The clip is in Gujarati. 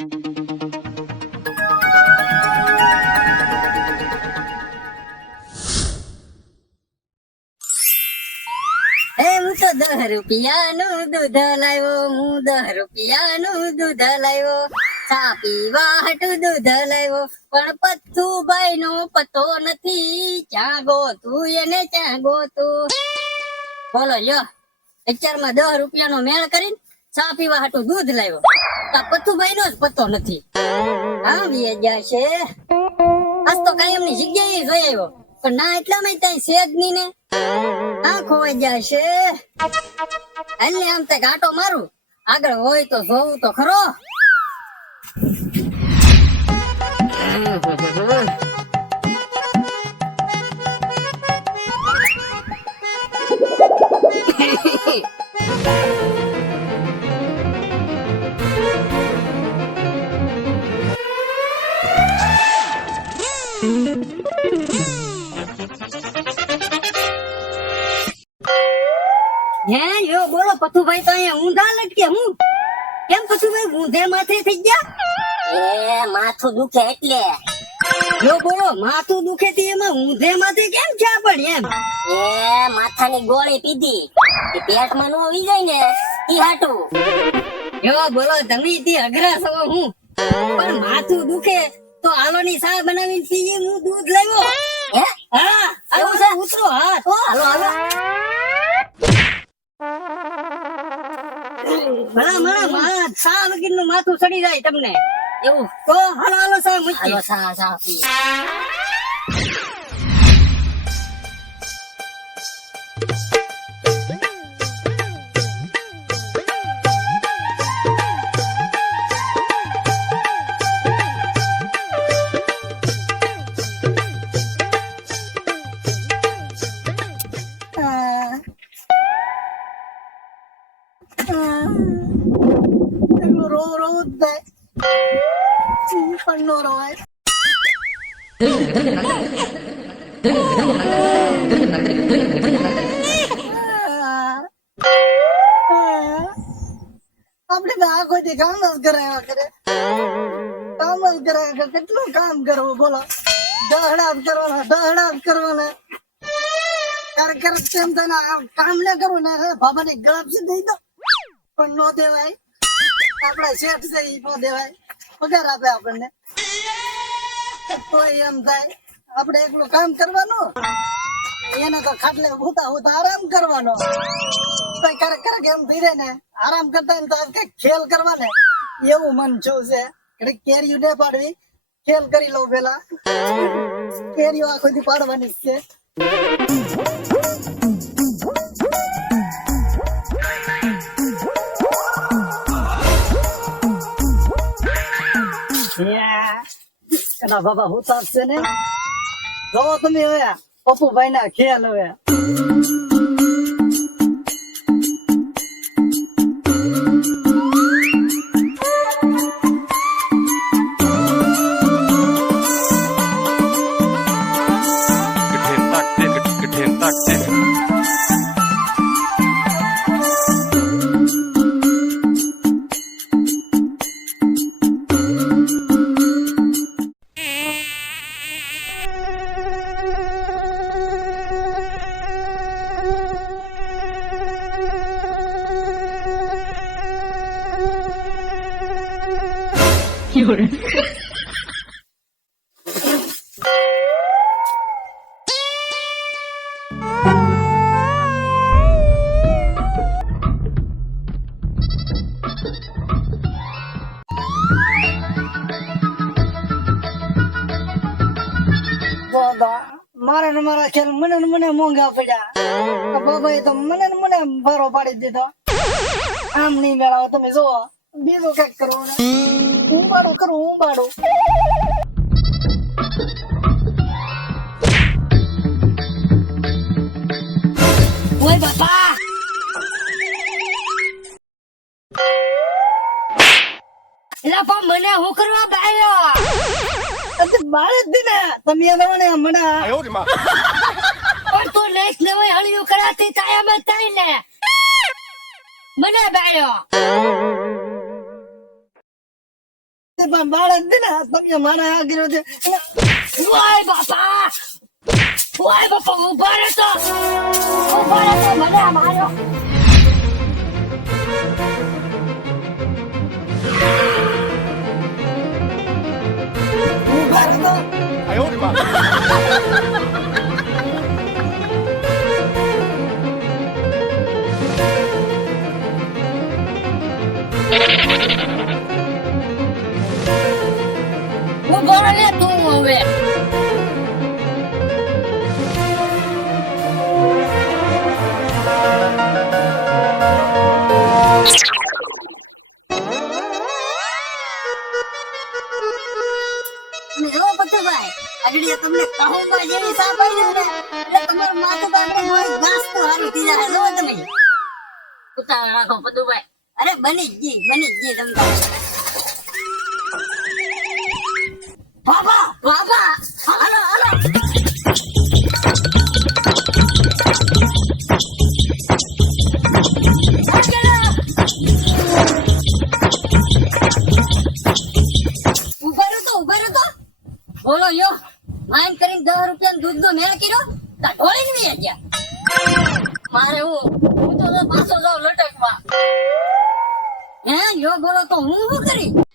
દહ રૂપિયાનું દૂધ લાવ્યો, હું દહ રૂપિયાનું દૂધ લાવ્યો. ચા પીવા હાટું દૂધ લાવ્યો, પણ પથ્થુભાઈ નો પતો નથી. ક્યાં ગોતું એને ક્યાં ગોતું બોલો, લ્યો. અત્યારમાં દહ રૂપિયાનો મેળ કરીને ચા પીવા હાટું દૂધ લાવ્યો. તા પથ્થુભાઈ નો જ પતો નથી. હા વીએ જશે આજ તો કાયમની જગ્યાએ જોઈ આવ્યો. પણ ના એટલામાં ત્યાં છે જ નહીં ને. આ ખોવાઈ જશે એટલે આમ તે ઘાટો મારું. આગળ હોય તો જોવું તો ખરો. હે યો બોલો પથુભાઈ તો અહીંયા ઊંધા લટકે હું? કેમ પથુભાઈ ઊંધે માથે થઈ ગયા? એ માથું દુખે એટલે. યો બોલો માથું દુખે થી એમાં ઊંધે માથે કેમ ચા પડી એમ? એ માથાની ગોળી પીધી. એ પેટમાં નો આવી જાય ને ઈ હાટું. યો બોલો તમે થી અઘરા છો હું? પણ માથું દુખે તો આલોની સા બનાવીને પીએ હું દૂધ લાવ્યો હે? હા આવો છે? ઉતરો હા હાલો હાલો. ભલા મને મા સા વગરનું માથું સડી જાય તમને. એવું? તો હાલો હાલો સાહેબ હાલો સા સા નો. આપણે તો આખો દી કામ જ કરાયા કરે. કામ જ કરાયા કરે. કેટલું કામ કરવું બોલો. દહડા કરવાના દહડા જ કરવાના કર કર તેમ તને કામ ના કરવું, ને બાબા ને ગળપ છે દઈ દો. પણ નો દેવાય. આપડા શેઠ છે ઈ નો દેવાય. પગાર આપે આપણને. તોય એમ થાય. આપણે એકલું કામ કરવાનું? એને તો ખાટલે હોતા હોતા આરામ કરવાનો. કઈ ક્યારેક ક્યારેક એમ ધીરે ને આરામ કરતા એમ તો કંઈક ખેલ કરવાને એવું મન છું છે. એટલે કેરીયું ને પાડવી. ખેલ કરી લઉં પેલા. કેરીઓ આખો પાડવાની છે. એના બાબા હુતાર છે ને? જોવો તમે હવે પપ્પુભાઈ ના ખ્યાલ હવે. બાબા મારા ને મારા ખેલ મને ને મને મોંઘા પડ્યા તો બાબા એ તો મને ને મને ભારો પાડી દીધો આમ ઊંબાડો કરો ઊંબાડો. ઓય બાપા. એલા પણ મને હું કરવા બાયો અતે બાળક દીને તમે એને મને પણ તું લેસ લેવાય હળિયું કરાતી તાયા અમે તાઈ ને. મને બાયો સંભાળે જ ને તમે મારા આગળ છે ઓય બાપા ઓય બાપા ઉભા રહે તો ઉભા રહે તો મને મારો ઉભા રહે તો આયો રે બાપા Thank you. આગળ તમને કહુંબા જેવી સા ને એટલે તમારું માથું બાંધે હોય ઘાસ તો હારી થઈ જાય જો તમે. ઉતાવળ રાખો પદુભાઈ અરે બની જ ગઈ બની જ ગઈ તમ હું યો બોલો તો હું શું કરી?